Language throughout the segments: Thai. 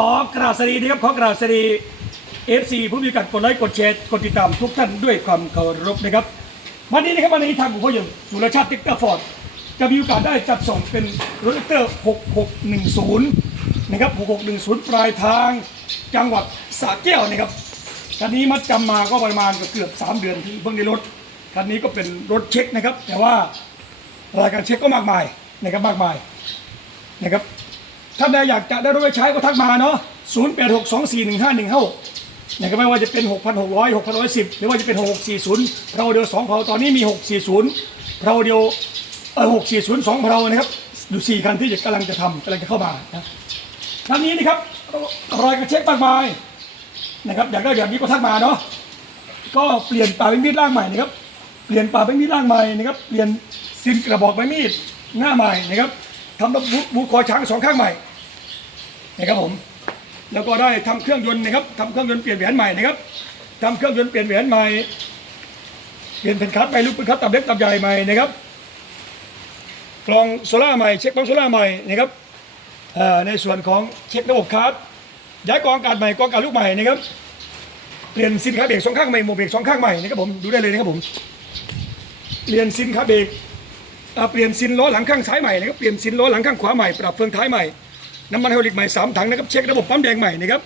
ขอกราบสวัสดีนะครับขอกราบสวัสดีเอฟซีผู้มีการกดไลค์กดแชร์กดติดตามทุกท่านด้วยความเคารพนะครับ วันนี้นะครับวันนี้ทางผมพ่ออย่างสุรชาติติ๊กเตอร์ฟอร์ดจะมีโอกาสได้จัดส่งเป็นรถติ๊กเตอร์ 6610 นะครับ 6610 ปลายทางจังหวัดสระแก้วนะครับคันนี้มัดจำมาก็ประมาณเกือบ 3 เดือนที่เพิ่งได้รถคันนี้ก็เป็นรถเช็คนะครับ แต่ว่ารายการเช็คก็มากมายนะครับมากมายนะครับ ท่านใดอยากจะได้รถไว้ใช้ก็ทักมาเนาะ0 8 6 2 4 1 5 1 5 6นะครับไม่ว่าจะเป็น 6,600 6,110 หรือว่าจะเป็น 640เพราเดียว2เพราตอนนี้มี 640เพราเดียวเออ640 2เพรานะครับอยู่ 4 คันที่จะกำลังจะทำกำลังจะเข้ามานะครั้งนี้นะครับรอยกระเช็คมากมายนะครับอยากได้แบบนี้ก็ทักมาเนาะก็เปลี่ยนป่าเป็นมีดล่างใหม่นะครับเปลี่ยนป่าเป็นมีดล่างใหม่นะครับเปลี่ยนซินกระบอกไม้มีดหน้าใหม่นะครับ ทำระบุบูคอช้างสองข้างใหม่นะครับผมแล้วก็ได้ทำเครื่องยนต์นะครับทำเครื่องยนต์เปลี่ยนแหวนใหม่นะครับทำเครื่องยนต์เปลี่ยนแหวนใหม่เปลี่ยนเป็นคัดไปลูกเป็นคัดตับเล็กตับใหญ่ใหม่นะครับกลองโซล่าใหม่เช็คปั๊มโซล่าใหม่นะครับในส่วนของเช็คระบบคัสย้ายกองอากาศใหม่กองอากาศลูกใหม่นะครับเปลี่ยนซินค้าเบรกสองข้างใหม่โมเบรกสองข้างใหม่นะครับผมดูได้เลยนะครับผมเปลี่ยนซินค้าเบรก เปลี่ยนซินล้อหลังข้างซ้ายใหม่นะครับเปลี่ยนซินล้อหลังข้างขวาใหม่ปรับเฟืองท้ายใหม่น้ำมันไฮดรอลิกใหม่สามถังนะครับเช็คระบบปั๊มแดงใหม่นะครับ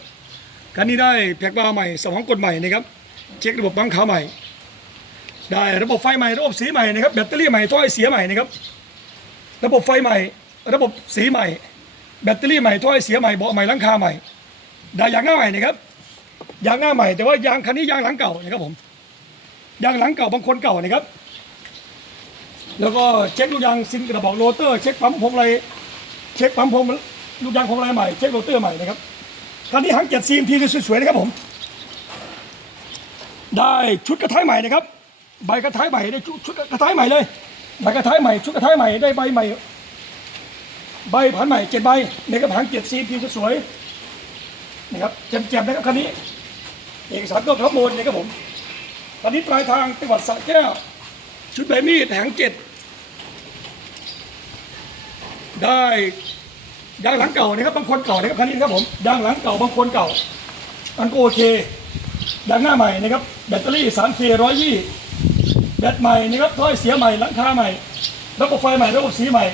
คันนี้ได้แพ็กบาร์ใหม่สมองกดใหม่นะครับเช็คระบบปั๊มขาใหม่ ได้ระบบไฟใหม่ระบบสีใหม่นะครับแบตเตอรี่ใหม่ท่อไอเสียใหม่นะครับระบบไฟใหม่ ระบบสีใหม่ แบตเตอรี่ใหม่ท่อไอเสียใหม่เบาะใหม่หลังคาใหม่ได้ยางหน้าใหม่นะครับยางหน้าใหม่แต่ว่ายางคันนี้ยางหลังเก่านะครับผมยางหลังเก่าบางคนเก่านะครับ แล้วก็เช็คลูกยางซินกระบอกโรเตอร์เช็คปั๊มพวงไรเช็คปั๊มพวงลูกยางพวงไรใหม่เช็คโรเตอร์ใหม่นะครับคันนี้หางเจ็ดซีมทีสวยๆนะครับผม ได้ชุดกระท้ายใหม่นะครับ ใบกระท้ายใหม่ได้ชุดชุดกระท้ายใหม่เลยใบกระท้ายใหม่ชุดกระท้ายใหม่ได้ใบใหม่ ใบผันใหม่เจ็ดใบในกระถางเจ็ดซีมทีสวยๆนะครับแจ่มๆนะครับคันนี้เอกสารก็ข้อมูลนะครับผมตอนนี้ปลายทางจังหวัดสระแก้วชุดใบมีดแหงเจ็ด ได้ยางหลังเก่านะครับบางคนเก่านะครับคันนี้นะครับผมยางหลังเก่าบางคนเก่าอันก็โอเคยางหน้าใหม่นะครับ แบตเตอรี่ 3 k ร้อยยี่แบตใหม่นะครับร้อยเสียใหม่หลังคาใหม่ ระบบไฟใหม่ระบบสีใหม่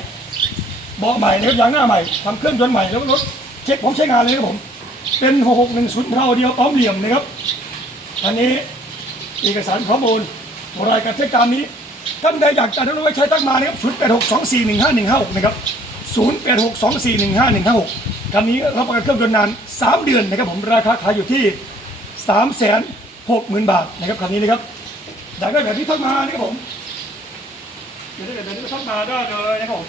เบาะใหม่นะครับยางหน้าใหม่ทำเครื่องยนต์ใหม่แล้วก็รถเช็คผมใช้งานเลยครับผมเป็น6610เท่าเดียวพร้อมเหลี่ยมนะครับอันนี้เอกสารข้อมูลรายการใช้การนี้ท่านใดอยากจะได้รถไว้ใช้ตั้งมานะครับ0 8 6 2 4 1 5 1 5 6นะครับ 0 8 6 2 4 1 5 1 5 6คันนี้รับประกันเครื่องยนต์นาน 3 เดือนนะครับผมราคาขายอยู่ที่ 3 6 0 0 0 0 บาทนะครับคันนี้นะครับอยากได้แบบที่ทักมานะครับผมอยากได้แบบนี้ก็ทักมาได้เลยนะครับผม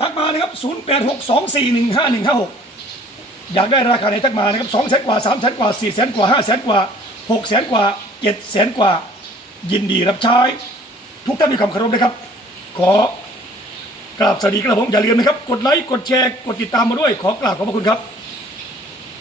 ทักมานะครับ 0 8 6 2 4 1 5 1 5 6 อยากได้ราคาไหนทักมานะครับ2แสนกว่า3แสนกว่า4แสนกว่า5แสนกว่า6แสนกว่า7แสนกว่า ยินดีรับใช้ทุกท่านมีความเคารพนะครับ ขอกราบสวัสดีครับผมอย่าลืมนะครับ กดไลค์กดแชร์กดติดตามมาด้วย ขอกราบขอบพระคุณครับ